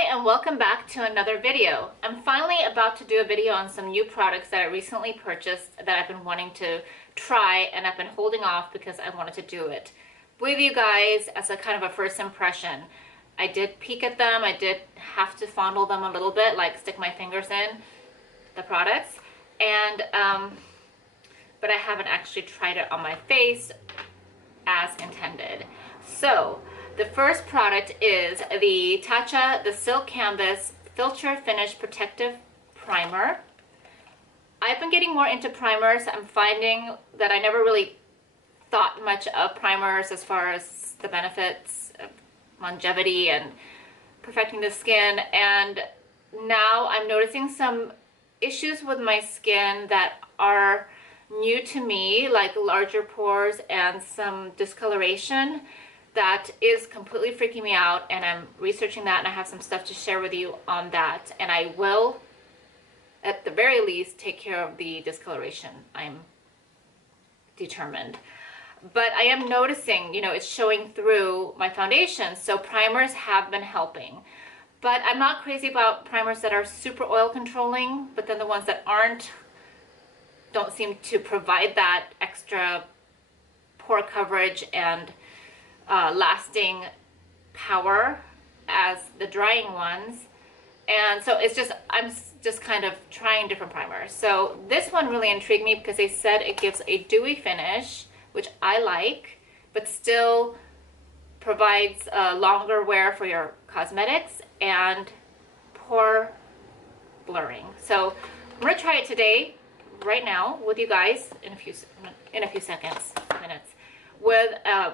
Hi and welcome back to another video. I'm finally about to do a video on some new products that I recently purchased that I've been wanting to try, and I've been holding off because I wanted to do it with you guys as a kind of a first impression. I did peek at them, I did have to fondle them a little bit, like stick my fingers in the products, and but I haven't actually tried it on my face as intended. So the first product is the Tatcha the Silk Canvas Filter Finish Protective Primer. I've been getting more into primers. I'm finding that I never really thought much of primers as far as the benefits of longevity and perfecting the skin, and now I'm noticing some issues with my skin that are new to me, like larger pores and some discoloration that is completely freaking me out, and I'm researching that, and I have some stuff to share with you on that, and I will at the very least take care of the discoloration. I'm determined. But I am noticing, you know, it's showing through my foundation, so primers have been helping. But I'm not crazy about primers that are super oil controlling, but then the ones that aren't don't seem to provide that extra pore coverage and lasting power as the drying ones. And so it's just, I'm just kind of trying different primers. So this one really intrigued me because they said it gives a dewy finish, which I like, but still provides longer wear for your cosmetics and pore blurring. So I'm gonna try it today, right now, with you guys in a few minutes, with a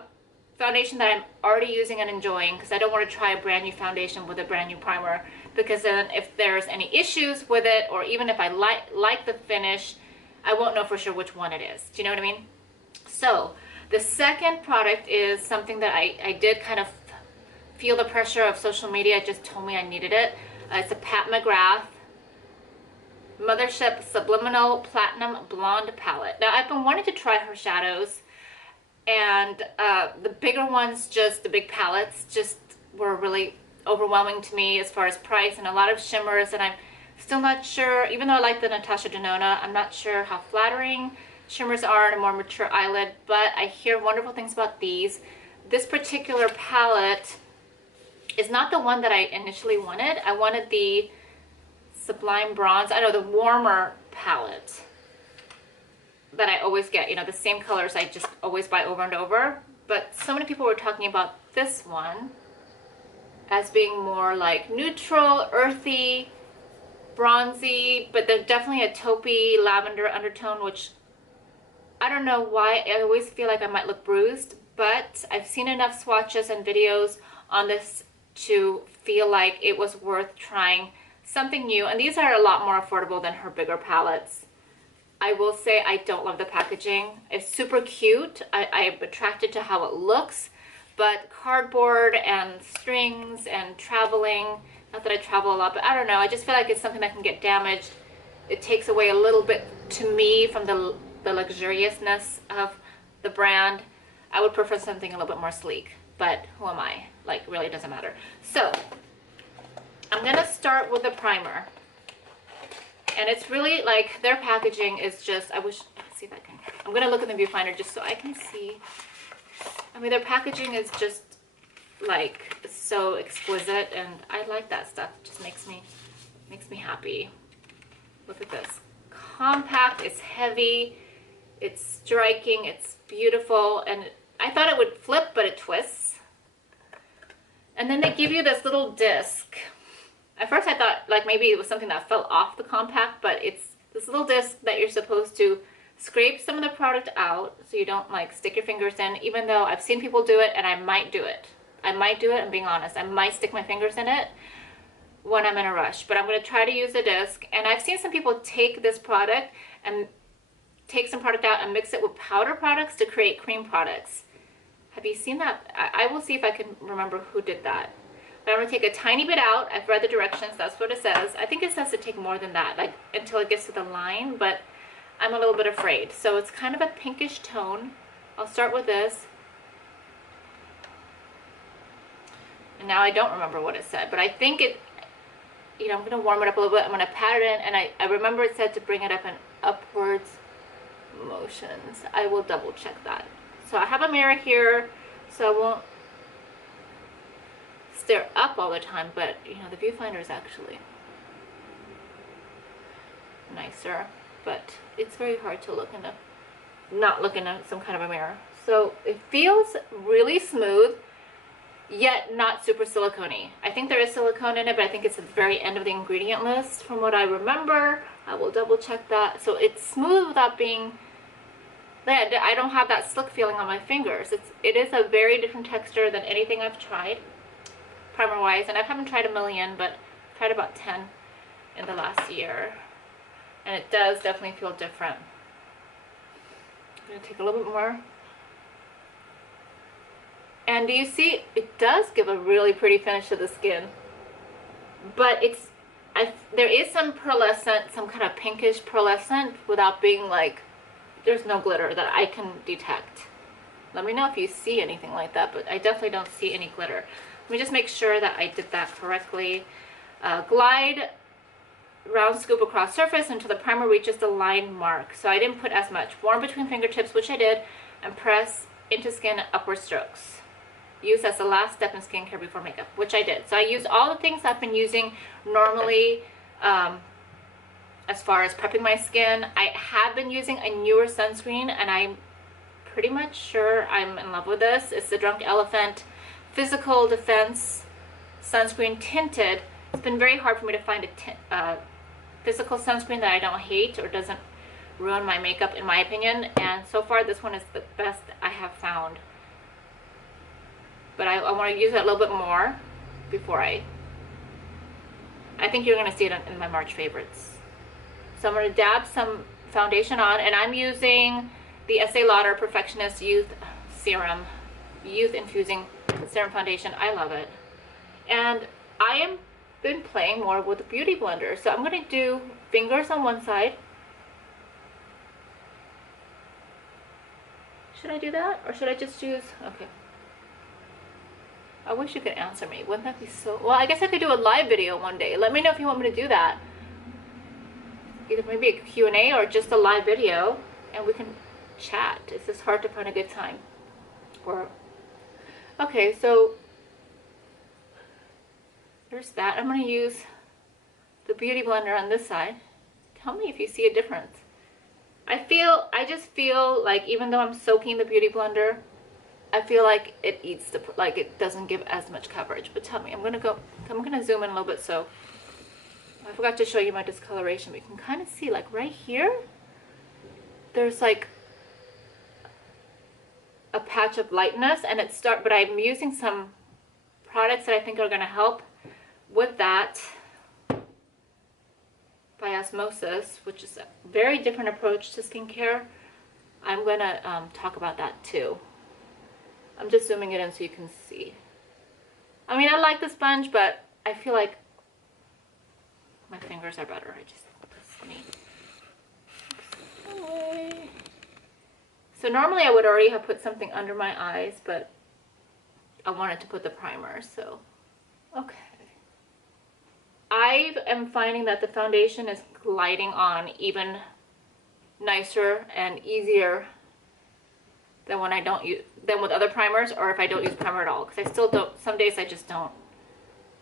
foundation that I'm already using and enjoying, because I don't want to try a brand new foundation with a brand new primer, because then if there's any issues with it, or even if I like the finish, I won't know for sure which one it is. Do you know what I mean? So the second product is something that I did kind of feel the pressure of social media. It just told me I needed it. It's a McGrath Motherships Subliminal Platinum Blonde Palette. Now I've been wanting to try her shadows, and the bigger ones, just the big palettes, just were really overwhelming to me as far as price, and a lot of shimmers, and I'm still not sure, even though I like the Natasha Denona, I'm not sure how flattering shimmers are in a more mature eyelid, but I hear wonderful things about these. This particular palette is not the one that I initially wanted. I wanted the Sublime Bronze, I know, the warmer palette that I always get, you know, the same colors I just always buy over and over. But so many people were talking about this one as being more like neutral, earthy, bronzy, but there's definitely a taupey lavender undertone, which I don't know why I always feel like I might look bruised, but I've seen enough swatches and videos on this to feel like it was worth trying something new. And these are a lot more affordable than her bigger palettes. I will say I don't love the packaging. It's super cute. I'm attracted to how it looks, but cardboard and strings and traveling, not that I travel a lot, but I don't know, I just feel like it's something that can get damaged. It takes away a little bit, to me, from the luxuriousness of the brand. I would prefer something a little bit more sleek, but who am I? Like, really doesn't matter. So I'm gonna start with the primer. And it's really like, their packaging is just, let's see if I can, I'm gonna look in the viewfinder just so I can see. I mean, their packaging is just like so exquisite, and I like that stuff. It just makes me happy. Look at this. Compact, it's heavy, it's striking, it's beautiful, and I thought it would flip, but it twists. And then they give you this little disc. At first I thought like maybe it was something that fell off the compact, but it's this little disc that you're supposed to scrape some of the product out so you don't like stick your fingers in, even though I've seen people do it, and I might do it. I'm being honest. I might stick my fingers in it when I'm in a rush, but I'm going to try to use the disc. And I've seen some people take this product and take some product out and mix it with powder products to create cream products. Have you seen that? I will see if I can remember who did that. But I'm going to take a tiny bit out. I've read the directions. That's what it says. I think it says to take more than that, like until it gets to the line, but I'm a little bit afraid. So it's kind of a pinkish tone. I'll start with this. And now I don't remember what it said, but I think you know, I'm gonna warm it up a little bit. I'm gonna pat it in, and I remember it said to bring it up in upwards motions. I will double check that. So I have a mirror here, so I won't stare up all the time, but you know, the viewfinder is actually nicer, but it's very hard to look in a, not look in some kind of a mirror. So it feels really smooth, yet not super silicone-y. I think there is silicone in it, but I think it's at the very end of the ingredient list from what I remember. I will double check that. So it's smooth without being, I don't have that slick feeling on my fingers. It is a very different texture than anything I've tried primer wise, and I haven't tried a million, but I've tried about 10 in the last year, and it does definitely feel different. I'm gonna take a little bit more. And do you see, it does give a really pretty finish to the skin, but there is some pearlescent, some kind of pinkish pearlescent without being like, there's no glitter that I can detect. Let me know if you see anything like that, but I definitely don't see any glitter. Let me just make sure that I did that correctly. Glide round scoop across surface until the primer reaches the line mark. So I didn't put as much. Warm between fingertips, which I did, and press into skin upward strokes. Use as the last step in skincare before makeup, which I did. So I used all the things I've been using normally as far as prepping my skin. I have been using a newer sunscreen, and I'm pretty much sure I'm in love with this. It's the Drunk Elephant Physical Defense Sunscreen Tinted. It's been very hard for me to find a physical sunscreen that I don't hate or doesn't ruin my makeup, in my opinion, and so far this one is the best I have found. But I want to use it a little bit more before I think you're going to see it in my March favorites. So I'm going to dab some foundation on, and I'm using the Estee Lauder Perfectionist Youth Serum, Youth Infusing Serum Foundation. I love it. And I am been playing more with the Beauty Blender. So I'm going to do fingers on one side. Should I do that? Or should I just use, okay. I wish you could answer me. Wouldn't that be so, well, I guess I could do a live video one day. Let me know if you want me to do that. Either maybe a Q&A or just a live video, and we can chat. It's just hard to find a good time. Or, okay, so there's that. I'm going to use the Beauty Blender on this side. Tell me if you see a difference. I just feel like even though I'm soaking the Beauty Blender, I feel like it eats the, like it doesn't give as much coverage. But tell me, I'm gonna zoom in a little bit. So I forgot to show you my discoloration, but you can kind of see like right here, there's like a patch of lightness, and but I'm using some products that I think are gonna help with that by osmosis, which is a very different approach to skincare. I'm gonna talk about that too. I'm just zooming it in so you can see. I mean, I like the sponge, but I feel like my fingers are better. That's me. So normally I would already have put something under my eyes, but I wanted to put the primer, so okay. I am finding that the foundation is gliding on even nicer and easier than when I don't use, than with other primers, or if I don't use primer at all, because I still don't, some days I just don't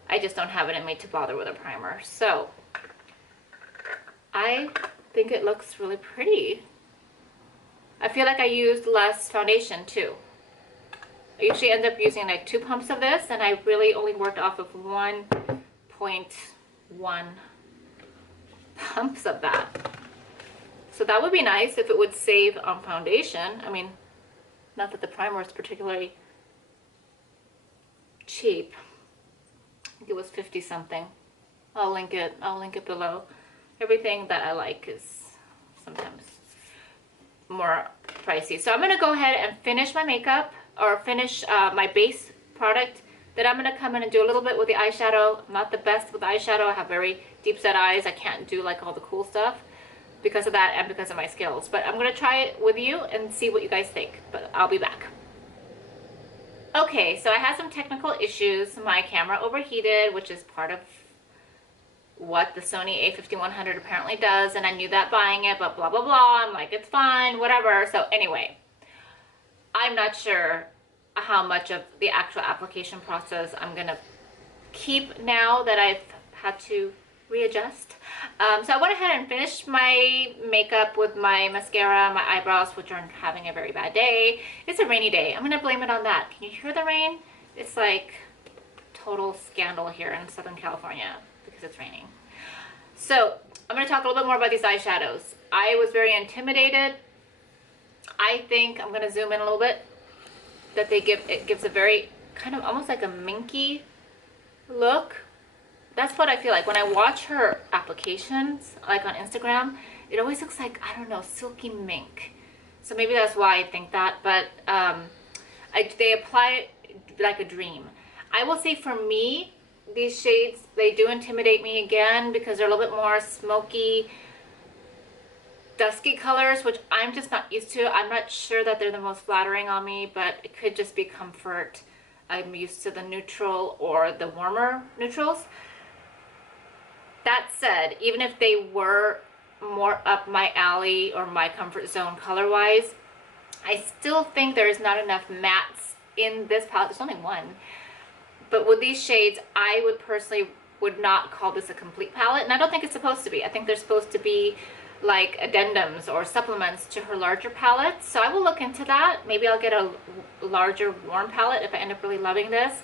have it in me to bother with a primer. So I think it looks really pretty. I feel like I used less foundation too. I usually end up using like 2 pumps of this, and I really only worked off of 1.1 pumps of that. So that would be nice if it would save on foundation. I mean, not that the primer is particularly cheap. I think it was 50 something. I'll link it below. Everything that I like is sometimes more pricey. So I'm gonna go ahead and finish my makeup, or finish my base product. Then I'm gonna come in and do a little bit with the eyeshadow. I'm not the best with eyeshadow. I have very deep set eyes. I can't do like all the cool stuff because of that and because of my skills. But I'm gonna try it with you and see what you guys think, but I'll be back. Okay, so I had some technical issues. My camera overheated, which is part of what the Sony a5100 apparently does, and I knew that buying it, but blah blah blah. I'm like, it's fine, whatever. So anyway, I'm not sure how much of the actual application process I'm gonna keep now that I've had to readjust. So I went ahead and finished my makeup with my mascara, my eyebrows, which are having a very bad day. It's a rainy day. I'm gonna blame it on that. Can you hear the rain? It's like total scandal here in Southern California because it's raining. So I'm gonna talk a little bit more about these eyeshadows. I was very intimidated. I think I'm gonna zoom in a little bit. That it gives a very kind of almost like a minky look. That's what I feel like when I watch her applications, like on Instagram. It always looks like, I don't know, silky mink. So maybe that's why I think that. But they apply it like a dream. I will say for me, these shades, they do intimidate me again because they're a little bit more smoky, dusky colors, which I'm just not used to. I'm not sure that they're the most flattering on me, but it could just be comfort. I'm used to the neutral or the warmer neutrals. That said, even if they were more up my alley or my comfort zone color-wise, I still think there is not enough mattes in this palette. There's only one. But with these shades, I would personally would not call this a complete palette, and I don't think it's supposed to be. I think they're supposed to be like addendums or supplements to her larger palettes. So I will look into that. Maybe I'll get a larger warm palette if I end up really loving this.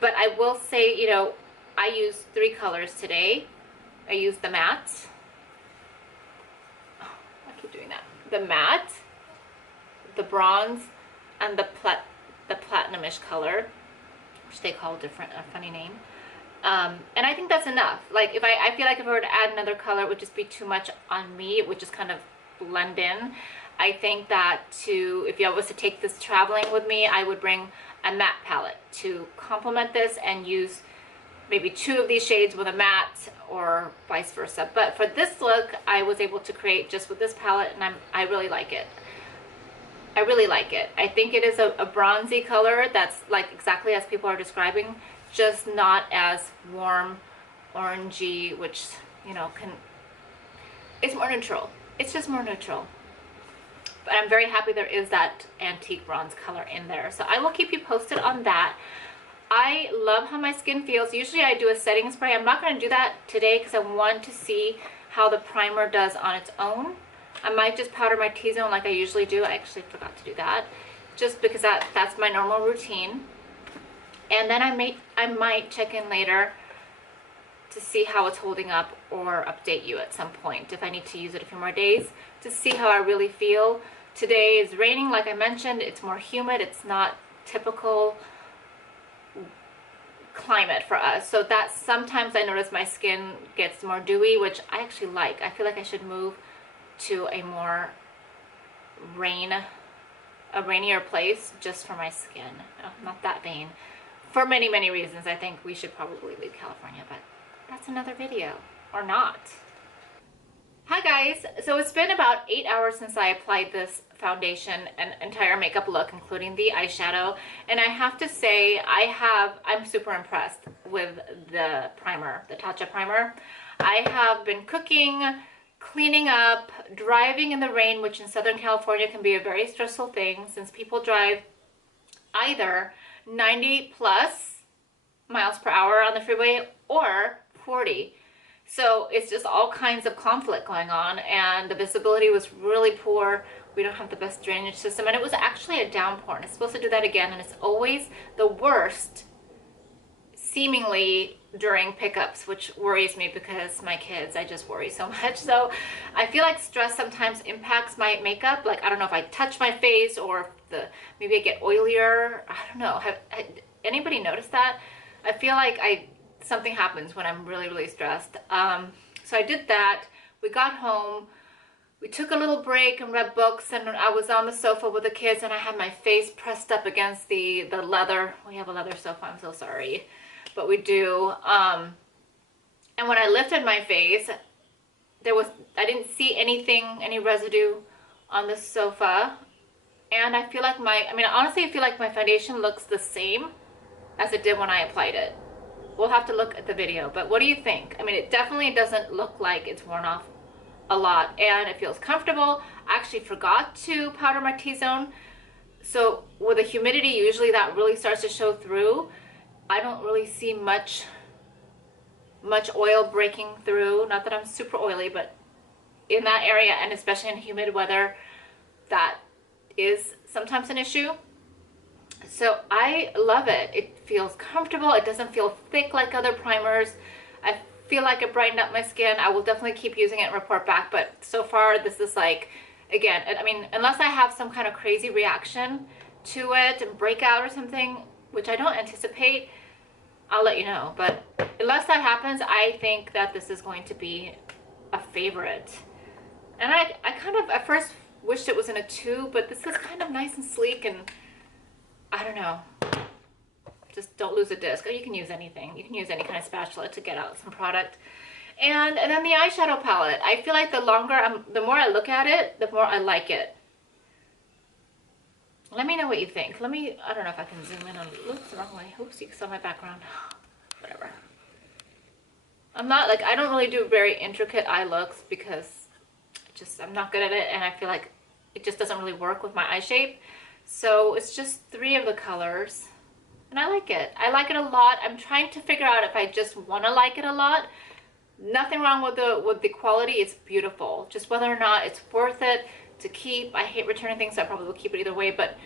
But I will say, you know, I used 3 colors today. I used the matte. Oh, I keep doing that. The matte, the bronze, and the platinum-ish color, which they call a funny name. And I think that's enough. Like I feel like if I were to add another color, it would just be too much on me. It would just kind of blend in. I think that if I was to take this traveling with me, I would bring a matte palette to complement this and use maybe 2 of these shades with a matte or vice versa. But for this look, I was able to create just with this palette, and I really like it. I really like it. I think it is a bronzy color that's like exactly as people are describing, just not as warm orangey, which, you know, it's more neutral. It's just more neutral. But I'm very happy there is that antique bronze color in there. So I will keep you posted on that. I love how my skin feels. Usually I do a setting spray. I'm not going to do that today because I want to see how the primer does on its own. I might just powder my T-zone like I usually do. I actually forgot to do that, just because that's my normal routine. And then I might check in later to see how it's holding up or update you at some point if I need to use it a few more days to see how I really feel. Today is raining, like I mentioned. It's more humid. It's not typical climate for us, so that sometimes I notice my skin gets more dewy, which I actually like. I feel like I should move to a more rainier place just for my skin. Oh, not that vain. For many, many reasons, I think we should probably leave California, but that's another video, or not. Hi guys, so it's been about 8 hours since I applied this foundation and entire makeup look, including the eyeshadow, and I have to say I'm super impressed with the primer, the Tatcha primer. I have been cooking, cleaning up, driving in the rain, which in Southern California can be a very stressful thing since people drive either 90+ miles per hour on the freeway or 40. So it's just all kinds of conflict going on, and the visibility was really poor. We don't have the best drainage system, and it was actually a downpour, and it's supposed to do that again, and it's always the worst seemingly during pickups, which worries me because my kids, I just worry so much. So I feel like stress sometimes impacts my makeup. Like, I don't know if I touch my face or if maybe I get oilier. I don't know. Anybody noticed that? I feel like something happens when I'm really, really stressed. So I did that. We got home. We took a little break and read books, and I was on the sofa with the kids, and I had my face pressed up against the leather. We have a leather sofa, I'm so sorry, but we do. And when I lifted my face, I didn't see any residue on the sofa. And I feel like honestly, I feel like my foundation looks the same as it did when I applied it. we'll have to look at the video, but what do you think? I mean, it definitely doesn't look like it's worn off a lot, and it feels comfortable. I actually forgot to powder my T-zone, so with the humidity, usually that really starts to show through. I don't really see much oil breaking through. Not that I'm super oily, but in that area, and especially in humid weather, that is sometimes an issue. So I love it. It feels comfortable. It doesn't feel thick like other primers. I feel like it brightened up my skin. I will definitely keep using it and report back, but so far this is like, again, I mean, unless I have some kind of crazy reaction to it and breakout or something, which I don't anticipate, I'll let you know. But unless that happens, I think that this is going to be a favorite. And I kind of at first wished it was in a tube, but this is kind of nice and sleek, and I don't know, just don't lose a disc. Or you can use anything. You can use any kind of spatula to get out some product. And then the eyeshadow palette. I feel like the more I look at it, the more I like it. Let me know what you think. I don't know if I can zoom in on, oops, the wrong way. Oops, you saw my background. Whatever. I don't really do very intricate eye looks because I'm not good at it, and I feel like it just doesn't really work with my eye shape. So it's just 3 of the colors, and I like it. I like it a lot. I'm trying to figure out if I just want to like it a lot. Nothing wrong with the quality. It's beautiful. Just whether or not it's worth it to keep. I hate returning things, so I probably will keep it either way, but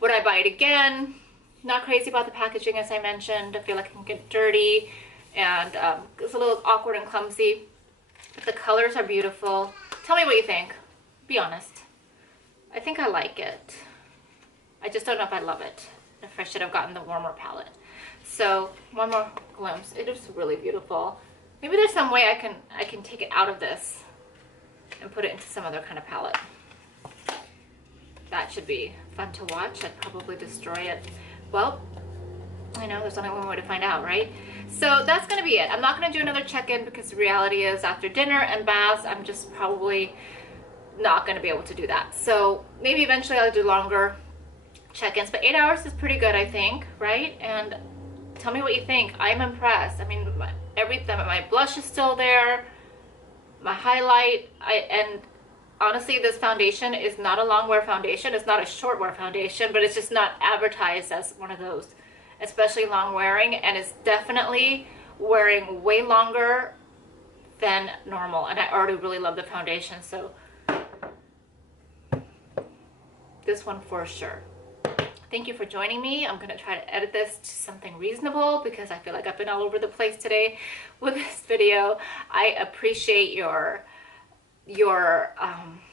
would I buy it again? Not crazy about the packaging, as I mentioned. I feel like it can get dirty, and it's a little awkward and clumsy. But the colors are beautiful. Tell me what you think. Be honest. I think I like it. I just don't know if I love it. If I should have gotten the warmer palette. So one more glimpse. It is really beautiful. Maybe there's some way I can take it out of this and put it into some other kind of palette. That should be fun to watch. I'd probably destroy it. Well, I know there's only one way to find out, right? So that's gonna be it. I'm not gonna do another check-in because the reality is after dinner and baths, I'm just probably not gonna be able to do that. So maybe eventually I'll do longer check-ins, but 8 hours is pretty good, I think, right? And tell me what you think. I'm impressed. I mean, everything, my blush is still there, my highlight, and honestly, this foundation is not a long wear foundation. It's not a short wear foundation, but it's just not advertised as one of those, especially long wearing, and it's definitely wearing way longer than normal, and I already really love the foundation, so this one for sure. Thank you for joining me. I'm gonna try to edit this to something reasonable because I feel like I've been all over the place today with this video. I appreciate your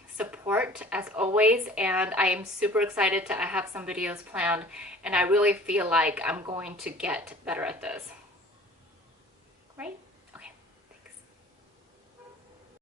support as always, and I am super excited to have some videos planned, and I really feel like I'm going to get better at this. Right?